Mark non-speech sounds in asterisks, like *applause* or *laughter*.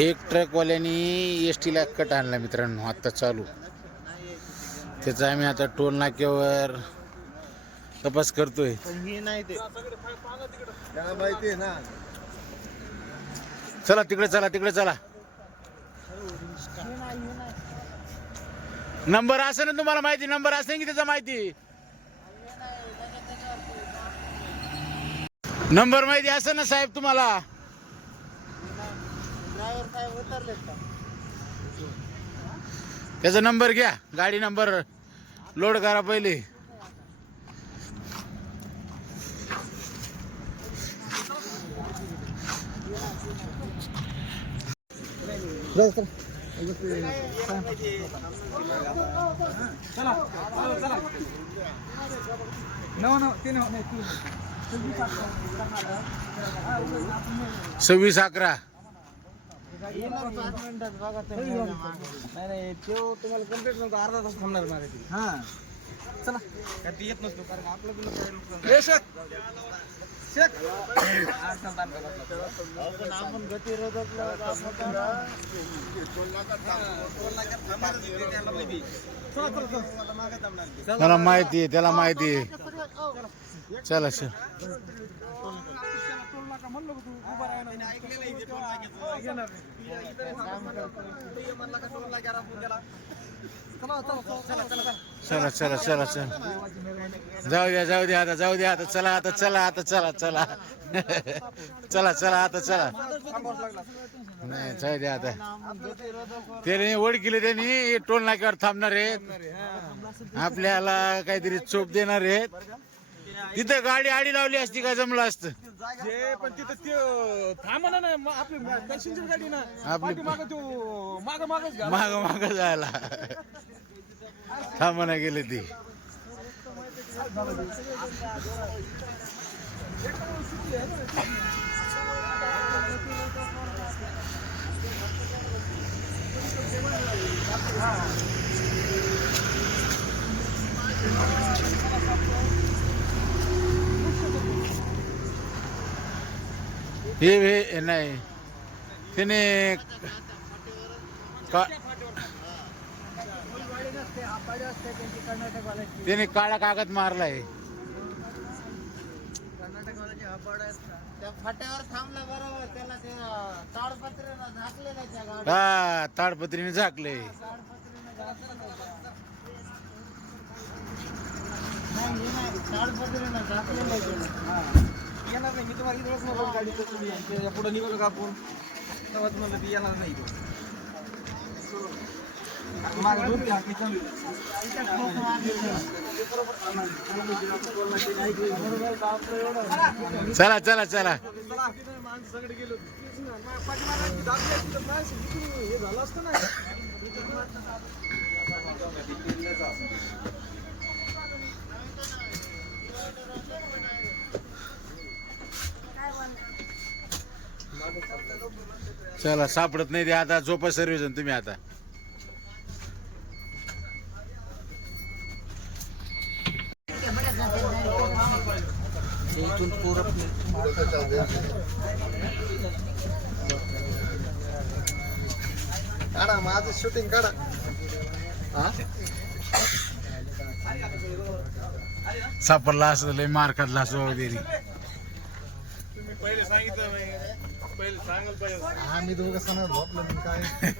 एक ट्रकवाल्यानी एस टीला कट आणला मित्रांनो आत्ता चालू. त्याचा आम्ही आता टोल नाक्यावर तपास करतोय. पण ही नाही ते. त्याला माहिती आहे ना. चला तिकडे चला तिकडे चला. नंबर असेल ना तुम्हाला माहिती नंबर असेल की त्याचा माहिती. नंबर माहिती असेल ना साहेब तुम्हाला ड्रायव्हर साहेब उतरलेत का त्याचा नंबर घ्या. गाडी नंबर लोड करा पहिले. सव्वीस अकरा येणार पाच मिनिटात बघा तुम्ही नाही नाही तो तुम्हाला कंप्लीट नको अर्धा तास थांबणार मारायची हा चला का ती येत नसतो कारण आपलं काय नुकसान आपण गतिरोधक त्याला माहिती आहे त्याला माहिती आहे. चला सर चला चला चला चला जाऊ द्या जाऊ द्या आता जाऊ द्या आता चला आता चला आता चला चला. चला चला आता चला. नाही जाऊ द्या आता. त्याने ओळखीले त्यांनी टोल नाक्यावर थांबणार आहेत. आपल्याला काहीतरी चोप देणार आहेत. तिथं गाडी आडी लावली असती का जमलं असतं? जे पण तिथं ते थांबा ना मग आपली पॅसेंजर गाडी ना आपली माग तो माग मागच घ्या माग माग जायला. थांबना गेले ती. हे हे नाही. त्याने का त्याने काळा कागद मारलाय. त्या फाट्यावर थांबला बरोबर हा ताडपत्रीने झाकले. नाही नाही ताडपत्रीनं झाकलेलं आहे त्याला येणार नाही मी तुम्हाला तुम्ही पुढे निघालो का आपण? तेव्हाच म्हणलं ती येणार नाही तो. मागं दोन चालू. चला चला चला. माणसं सगळे गेलो. हे झालं असतं ना. चला सापडत नाही ते आता झोपा सर्व्हिस तुम्ही आता. काढा माझं शूटिंग काढा. सापडला असं लय मार खाल्ला असं वगैरे. पहिले सांगितलं पहिले सांगाल पाहिजे. आम्ही दोघं सण झोपलं काय? *laughs*